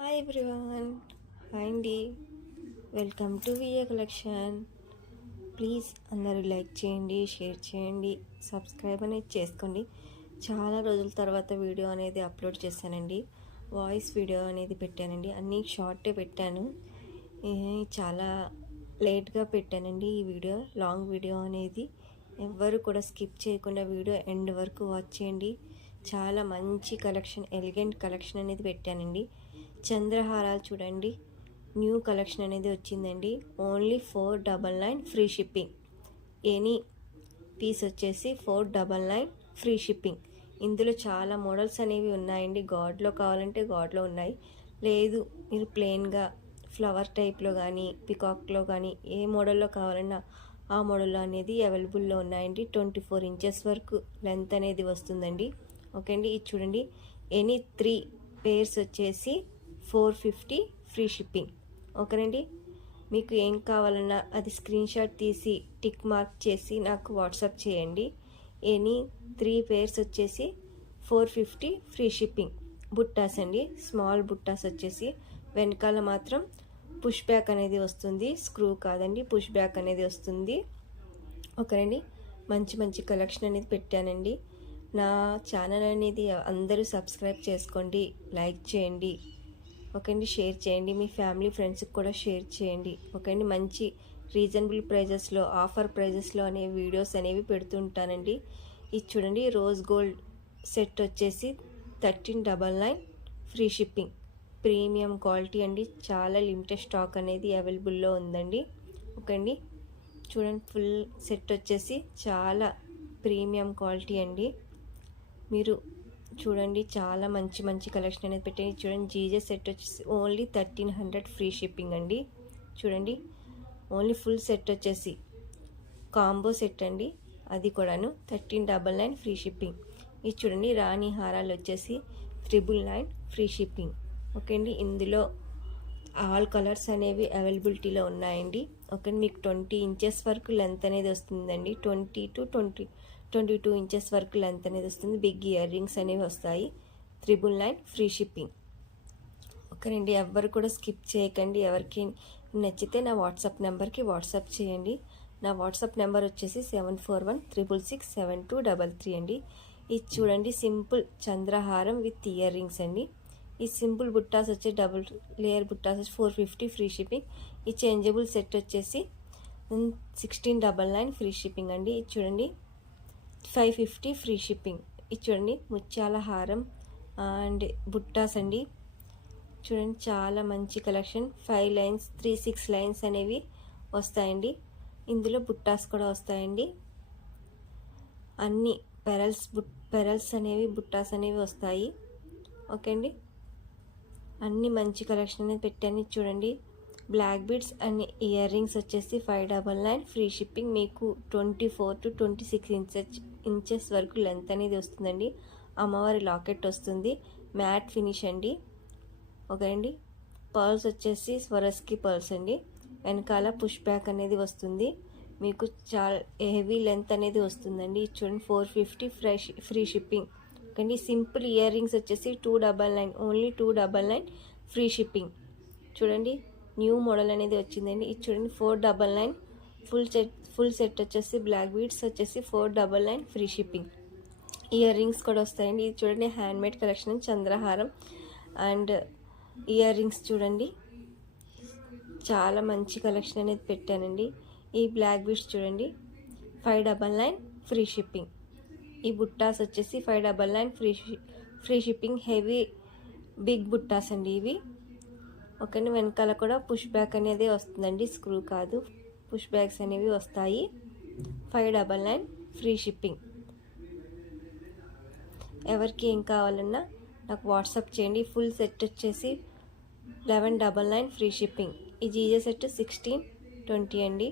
Hi everyone, hi అండి. Welcome to VA collection. Please అందరూ like చేయండి, షేర్ చేయండి, సబ్స్క్రైబ్ అనేది చేసుకోండి. చాలా రోజుల తర్వాత వీడియో అనేది అప్లోడ్ చేశానండి. వాయిస్ వీడియో అనేది పెట్టానండి. అన్నీ షార్టే పెట్టాను. చాలా లేట్గా పెట్టానండి ఈ వీడియో. లాంగ్ వీడియో అనేది ఎవ్వరు కూడా స్కిప్ చేయకుండా వీడియో ఎండ్ వరకు వాచ్ చేయండి. చాలా మంచి కలెక్షన్, ఎలిగెంట్ కలెక్షన్ అనేది పెట్టానండి. చంద్రహారాలు చూడండి, న్యూ కలెక్షన్ అనేది వచ్చిందండి. Only 499 free shipping. Any piece వచ్చేసి 499 ఫ్రీ షిప్పింగ్. ఇందులో చాలా మోడల్స్ అనేవి ఉన్నాయండి. గాడ్లో కావాలంటే గాడ్లో ఉన్నాయి, లేదు మీరు ప్లెయిన్గా ఫ్లవర్ టైప్లో కానీ పికాక్లో కానీ ఏ మోడల్లో కావాలన్నా ఆ మోడల్లో అనేది అవైలబుల్లో ఉన్నాయండి. 24 ఇంచెస్ వరకు లెంత్ అనేది వస్తుందండి. ఓకే అండి, ఇది చూడండి. ఎనీ 3 పేర్స్ వచ్చేసి 450 ఫ్రీ షిప్పింగ్. ఓకేనండి, మీకు ఏం కావాలన్నా అది స్క్రీన్ షాట్ తీసి టిక్ మార్క్ చేసి నాకు వాట్సాప్ చేయండి. ఎనీ 3 పేర్స్ వచ్చేసి 450 ఫ్రీ షిప్పింగ్. బుట్టాస్ అండి, స్మాల్ బుట్టాస్ వచ్చేసి వెనకాల మాత్రం పుష్ బ్యాక్ అనేది వస్తుంది, స్క్రూ కాదండి, పుష్ బ్యాక్ అనేది వస్తుంది. ఓకేనండి, మంచి మంచి కలెక్షన్ అనేది పెట్టానండి. నా ఛానల్ అనేది అందరూ సబ్స్క్రైబ్ చేసుకోండి, లైక్ చేయండి. ఓకే అండి, షేర్ చేయండి, మీ ఫ్యామిలీ ఫ్రెండ్స్కి కూడా షేర్ చేయండి. ఓకే అండి, మంచి రీజనబుల్ ప్రైజెస్లో, ఆఫర్ ప్రైజెస్లో అనే వీడియోస్ అనేవి పెడుతుంటానండి. ఇది చూడండి, రోజ్ గోల్డ్ సెట్ వచ్చేసి 1399 ఫ్రీ షిప్పింగ్. ప్రీమియం క్వాలిటీ అండి, చాలా లిమిటెడ్ స్టాక్ అనేది అవైలబుల్లో ఉందండి. ఓకే అండి, చూడండి, ఫుల్ సెట్ వచ్చేసి చాలా ప్రీమియం క్వాలిటీ అండి. మీరు చూడండి, చాలా మంచి మంచి కలెక్షన్ అనేది పెట్టండి. చూడండి, జీజే సెట్ వచ్చేసి ఓన్లీ 1300 ఫ్రీ షిప్పింగ్ అండి. చూడండి, ఓన్లీ ఫుల్ సెట్ వచ్చేసి కాంబో సెట్ అండి, అది కూడాను 1399 ఫ్రీ షిప్పింగ్. ఇది చూడండి, రాణి హారాలు వచ్చేసి 999 ఫ్రీ షిప్పింగ్. ఓకే అండి, ఇందులో ఆల్ కలర్స్ అనేవి అవైలబిలిటీలో ఉన్నాయండి. ఓకే, మీకు 20 ఇంచెస్ వరకు లెంత్ అనేది వస్తుందండి. 20 to 22 ఇంచెస్ వరకు లెంత్ అనేది వస్తుంది. బిగ్ ఇయర్ రింగ్స్ అనేవి వస్తాయి. 999 ఫ్రీ షిప్పింగ్. ఓకేనండి, ఎవ్వరు కూడా స్కిప్ చేయకండి. ఎవరికి నచ్చితే నా వాట్సాప్ నెంబర్కి వాట్సాప్ చేయండి. నా వాట్సాప్ నెంబర్ వచ్చేసి 7416667233 అండి. ఇది చూడండి, సింపుల్ చంద్రహారం విత్ ఇయర్ రింగ్స్ అండి. ఈ సింపుల్ బుట్టాస్ వచ్చి డబుల్ లేయర్ బుట్టాస్ వచ్చి 450 ఫ్రీ షిప్పింగ్. ఈ చేంజబుల్ సెట్ వచ్చేసి 1699 ఫ్రీ షిప్పింగ్ అండి. ఇది చూడండి, 550 ఫ్రీ షిప్పింగ్. ఇది చూడండి, ముత్యాల హారం అండ్ బుట్టాస్ అండి. చూడండి, చాలా మంచి కలెక్షన్. 5 లైన్స్ 6 లైన్స్ అనేవి వస్తాయండి. ఇందులో బుట్టాస్ కూడా వస్తాయండి. అన్ని పెరల్స్ అనేవి బుట్టాస్ అనేవి వస్తాయి. ఓకే అండి, అన్ని మంచి కలెక్షన్ అనేది పెట్టాను. చూడండి, black beads and earrings వచ్చేసి 599 ఫ్రీ షిప్పింగ్. మీకు 24 to 26 ఇంచెస్ వరకు లెంత్ అనేది వస్తుందండి. అమ్మవారి లాకెట్ వస్తుంది, మ్యాట్ ఫినిష్ అండి. ఓకే అండి, పర్ల్స్ వచ్చేసి స్వరస్కి పర్ల్స్ అండి. వెనకాల పుష్ బ్యాక్ అనేది వస్తుంది. మీకు చాలా హెవీ లెంత్ అనేది వస్తుందండి. చూడండి, 450 free shipping. Okay, simple ear rings వచ్చేసి 299, ఓన్లీ 299 ఫ్రీ షిప్పింగ్. చూడండి, న్యూ మోడల్ అనేది వచ్చిందండి. ఇది చూడండి, 499 ఫుల్ సెట్ వచ్చేసి బ్లాక్ బీడ్స్ వచ్చేసి 499 ఫ్రీ షిప్పింగ్. ఇయర్ రింగ్స్ కూడా వస్తాయండి. ఇది చూడండి, హ్యాండ్మేడ్ కలెక్షన్, చంద్రహారం అండ్ ఇయర్ రింగ్స్. చూడండి, చాలా మంచి కలెక్షన్ అనేది పెట్టానండి. ఈ బ్లాక్ బీడ్స్ చూడండి, 599 ఫ్రీ షిప్పింగ్. ఈ బుట్టాస్ వచ్చేసి 599 ఫ్రీ షిప్పింగ్. హెవీ బిగ్ బుట్టాస్ అండి ఇవి. ఓకే, వెనకాల కూడా పుష్ బ్యాక్ అనేది వస్తుందండి, స్క్రూ కాదు, పుష్ బ్యాగ్స్ అనేవి వస్తాయి. 599 ఫ్రీ షిప్పింగ్. ఎవరికి ఏం కావాలన్నా నాకు వాట్సాప్ చేయండి. ఫుల్ సెట్ వచ్చేసి 1199 ఫ్రీ షిప్పింగ్. ఈ జీజే సెట్ 1620 అండి.